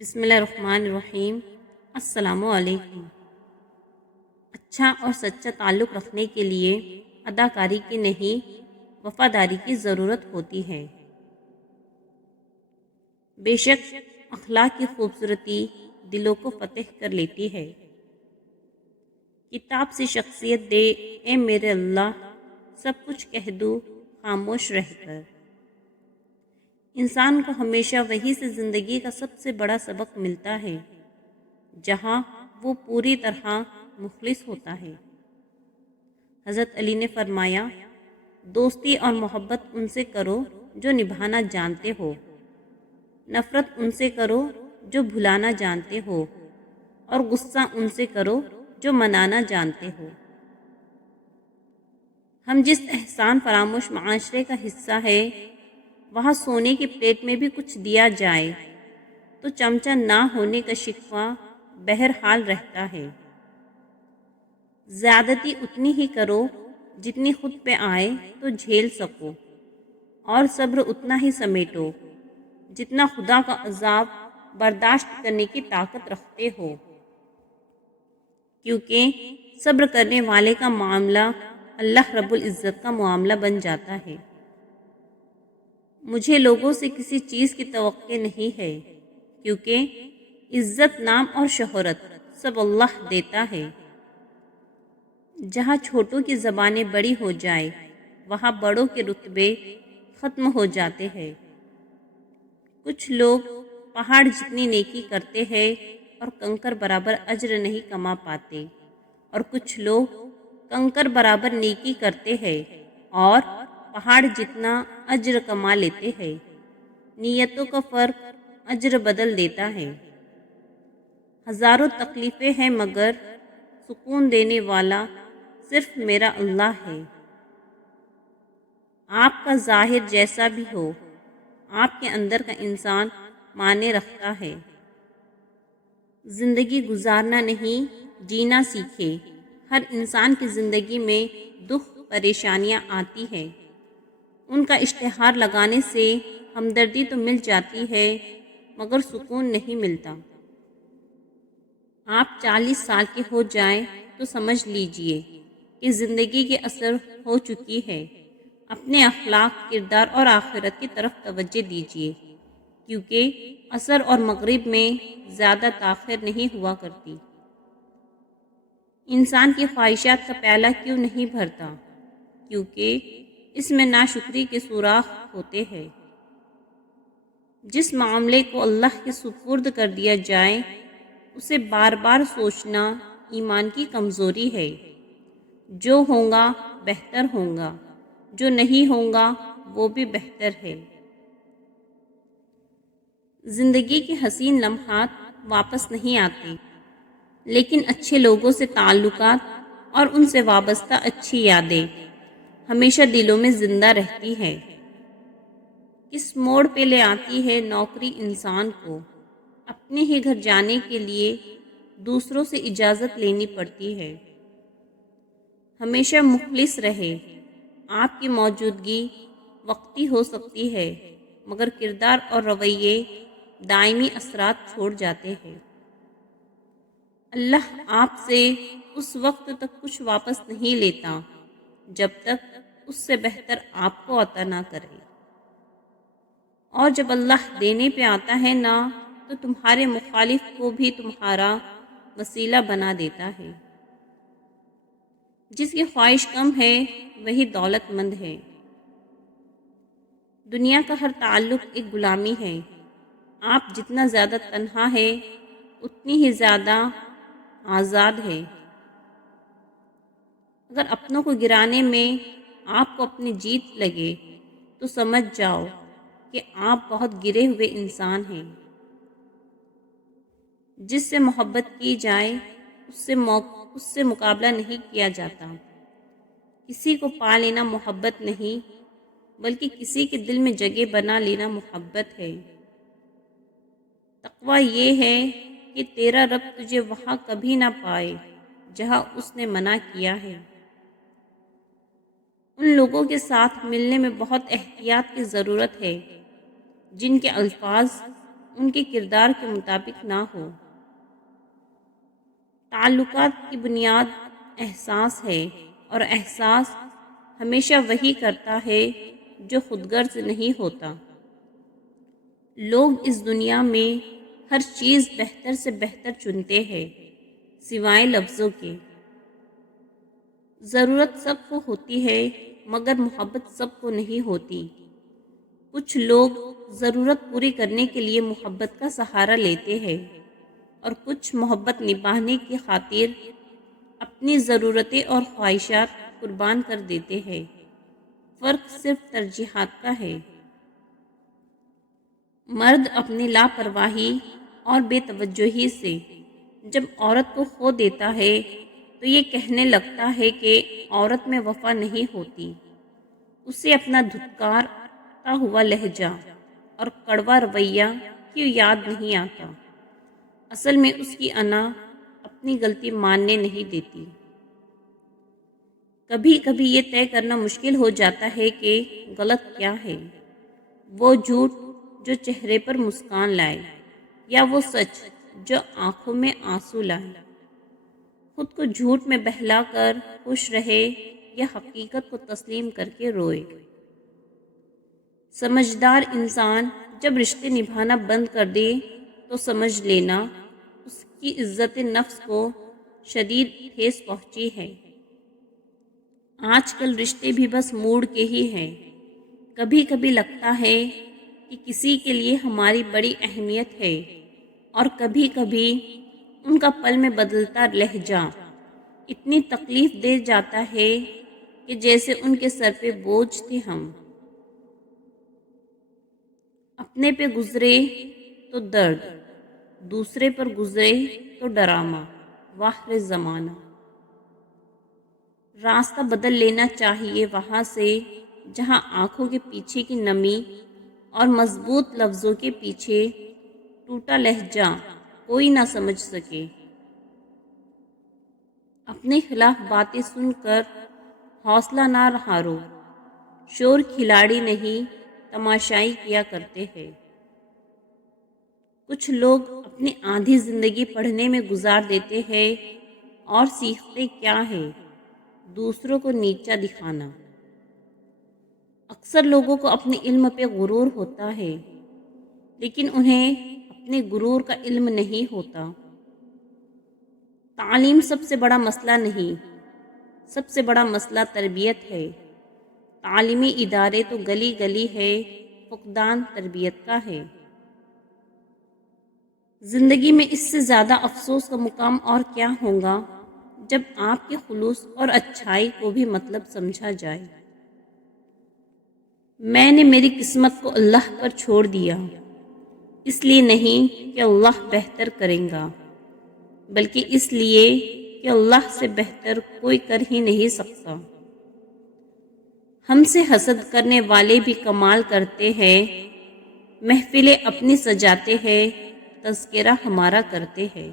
بسم اللہ الرحمن الرحیم۔ السلام علیکم۔ اچھا اور سچا تعلق رکھنے کے لیے اداکاری کی نہیں، وفاداری کی ضرورت ہوتی ہے۔ بے شک اخلاق کی خوبصورتی دلوں کو فتح کر لیتی ہے۔ کتاب سے شخصیت دے اے میرے اللہ، سب کچھ کہہ دوں خاموش رہ کر۔ انسان کو ہمیشہ وہی سے زندگی کا سب سے بڑا سبق ملتا ہے جہاں وہ پوری طرح مخلص ہوتا ہے۔ حضرت علی نے فرمایا، دوستی اور محبت ان سے کرو جو نبھانا جانتے ہو، نفرت ان سے کرو جو بھلانا جانتے ہو، اور غصہ ان سے کرو جو منانا جانتے ہو۔ ہم جس احسان فراموش معاشرے کا حصہ ہے، وہاں سونے کی پلیٹ میں بھی کچھ دیا جائے تو چمچہ نہ ہونے کا شکوہ بہرحال رہتا ہے۔ زیادتی اتنی ہی کرو جتنی خود پہ آئے تو جھیل سکو، اور صبر اتنا ہی سمیٹو جتنا خدا کا عذاب برداشت کرنے کی طاقت رکھتے ہو، کیونکہ صبر کرنے والے کا معاملہ اللہ رب العزت کا معاملہ بن جاتا ہے۔ مجھے لوگوں سے کسی چیز کی توقع نہیں ہے، کیونکہ عزت، نام اور شہرت سب اللہ دیتا ہے۔ جہاں چھوٹوں کی زبانیں بڑی ہو جائے، وہاں بڑوں کے رتبے ختم ہو جاتے ہیں۔ کچھ لوگ پہاڑ جتنی نیکی کرتے ہیں اور کنکر برابر اجر نہیں کما پاتے، اور کچھ لوگ کنکر برابر نیکی کرتے ہیں اور پہاڑ جتنا اجر کما لیتے ہیں۔ نیتوں کا فرق اجر بدل دیتا ہے۔ ہزاروں تکلیفیں ہیں مگر سکون دینے والا صرف میرا اللہ ہے۔ آپ کا ظاہر جیسا بھی ہو، آپ کے اندر کا انسان معنی رکھتا ہے۔ زندگی گزارنا نہیں، جینا سیکھے۔ ہر انسان کی زندگی میں دکھ پریشانیاں آتی ہیں، ان کا اشتہار لگانے سے ہمدردی تو مل جاتی ہے مگر سکون نہیں ملتا۔ آپ 40 سال کے ہو جائیں تو سمجھ لیجئے کہ زندگی کے اثر ہو چکی ہے۔ اپنے اخلاق، کردار اور آخرت کی طرف توجہ دیجئے، کیونکہ عصر اور مغرب میں زیادہ تاخیر نہیں ہوا کرتی۔ انسان کی خواہشات کا پیالہ کیوں نہیں بھرتا؟ کیونکہ اس میں ناشکری کے سوراخ ہوتے ہیں۔ جس معاملے کو اللہ کے سپرد کر دیا جائے، اسے بار بار سوچنا ایمان کی کمزوری ہے۔ جو ہوگا بہتر ہوگا، جو نہیں ہوگا وہ بھی بہتر ہے۔ زندگی کے حسین لمحات واپس نہیں آتے، لیکن اچھے لوگوں سے تعلقات اور ان سے وابستہ اچھی یادیں ہمیشہ دلوں میں زندہ رہتی ہے۔ کس موڑ پہ لے آتی ہے نوکری انسان کو، اپنے ہی گھر جانے کے لیے دوسروں سے اجازت لینی پڑتی ہے۔ ہمیشہ مخلص رہے۔ آپ کی موجودگی وقتی ہو سکتی ہے مگر کردار اور رویے دائمی اثرات چھوڑ جاتے ہیں۔ اللہ آپ سے اس وقت تک کچھ واپس نہیں لیتا جب تک اس سے بہتر آپ کو عطا نہ کرے، اور جب اللہ دینے پہ آتا ہے نا تو تمہارے مخالف کو بھی تمہارا وسیلہ بنا دیتا ہے۔ جس کی خواہش کم ہے وہی دولت مند ہے۔ دنیا کا ہر تعلق ایک غلامی ہے۔ آپ جتنا زیادہ تنہا ہے اتنی ہی زیادہ آزاد ہے۔ اگر اپنوں کو گرانے میں آپ کو اپنی جیت لگے تو سمجھ جاؤ کہ آپ بہت گرے ہوئے انسان ہیں۔ جس سے محبت کی جائے اس سے مقابلہ نہیں کیا جاتا۔ کسی کو پا لینا محبت نہیں بلکہ کسی کے دل میں جگہ بنا لینا محبت ہے۔ تقویٰ یہ ہے کہ تیرا رب تجھے وہاں کبھی نہ پائے جہاں اس نے منع کیا ہے۔ ان لوگوں کے ساتھ ملنے میں بہت احتیاط کی ضرورت ہے جن کے الفاظ ان کے کردار کے مطابق نہ ہو۔ تعلقات کی بنیاد احساس ہے، اور احساس ہمیشہ وہی کرتا ہے جو خود غرض نہیں ہوتا۔ لوگ اس دنیا میں ہر چیز بہتر سے بہتر چنتے ہیں سوائے لفظوں کے۔ ضرورت سب کو ہوتی ہے مگر محبت سب کو نہیں ہوتی۔ کچھ لوگ ضرورت پوری کرنے کے لیے محبت کا سہارا لیتے ہیں، اور کچھ محبت نبھانے کی خاطر اپنی ضرورتیں اور خواہشات قربان کر دیتے ہیں۔ فرق صرف ترجیحات کا ہے۔ مرد اپنی لاپرواہی اور بے توجہی سے جب عورت کو کھو دیتا ہے تو یہ کہنے لگتا ہے کہ عورت میں وفا نہیں ہوتی۔ اسے اپنا دھتکارتا ہوا لہجہ اور کڑوا رویہ کیوں یاد نہیں آتا؟ اصل میں اس کی انا اپنی غلطی ماننے نہیں دیتی۔ کبھی کبھی یہ طے کرنا مشکل ہو جاتا ہے کہ غلط کیا ہے، وہ جھوٹ جو چہرے پر مسکان لائے، یا وہ سچ جو آنکھوں میں آنسو لائے۔ خود کو جھوٹ میں بہلا کر خوش رہے یا حقیقت کو تسلیم کر کے روئے۔ سمجھدار انسان جب رشتے نبھانا بند کر دے تو سمجھ لینا اس کی عزت نفس کو شدید ٹھیس پہنچی ہے۔ آج کل رشتے بھی بس موڈ کے ہی ہیں۔ کبھی کبھی لگتا ہے کہ کسی کے لیے ہماری بڑی اہمیت ہے، اور کبھی کبھی ان کا پل میں بدلتا لہجہ اتنی تکلیف دے جاتا ہے کہ جیسے ان کے سر پہ بوجھ تھے ہم۔ اپنے پہ گزرے تو درد، دوسرے پر گزرے تو ڈرامہ، واہ رے زمانہ۔ راستہ بدل لینا چاہیے وہاں سے جہاں آنکھوں کے پیچھے کی نمی اور مضبوط لفظوں کے پیچھے ٹوٹا لہجہ کوئی نہ سمجھ سکے۔ اپنے خلاف باتیں سن کر حوصلہ نہ ہارو، شور کھلاڑی نہیں تماشائی کیا کرتے ہیں۔ کچھ لوگ اپنی آدھی زندگی پڑھنے میں گزار دیتے ہیں اور سیکھتے کیا ہے؟ دوسروں کو نیچا دکھانا۔ اکثر لوگوں کو اپنے علم پہ غرور ہوتا ہے، لیکن انہیں اپنے غرور کا علم نہیں ہوتا۔ تعلیم سب سے بڑا مسئلہ نہیں، سب سے بڑا مسئلہ تربیت ہے۔ تعلیمی ادارے تو گلی گلی ہے، فقدان تربیت کا ہے۔ زندگی میں اس سے زیادہ افسوس کا مقام اور کیا ہوگا جب آپ کے خلوص اور اچھائی کو بھی مطلب سمجھا جائے۔ میں نے میری قسمت کو اللہ پر چھوڑ دیا، اس لیے نہیں کہ اللہ بہتر کرے گا، بلکہ اس لیے کہ اللہ سے بہتر کوئی کر ہی نہیں سکتا۔ ہم سے حسد کرنے والے بھی کمال کرتے ہیں، محفلیں اپنی سجاتے ہیں، تذکرہ ہمارا کرتے ہیں۔